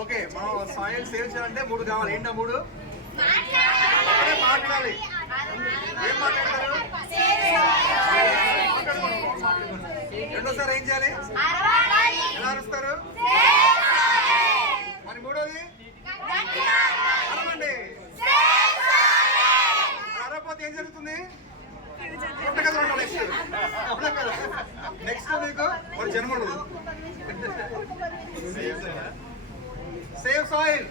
Okay, మనం soil save చేయాలంటే 3 కావాలి. ఏంటా 3? ఒకటే మాట్లాడాలి. ఏం మాట్లాడతారు? రెండోసారి ఏం చేయాలి? ఎలా అరుస్తారు? మరి మూడోది అరవండి. అరవపోతే ఏం జరుగుతుంది? నెక్స్ట్ మీకు మరి జన్మ సేవ్ సాయిల్.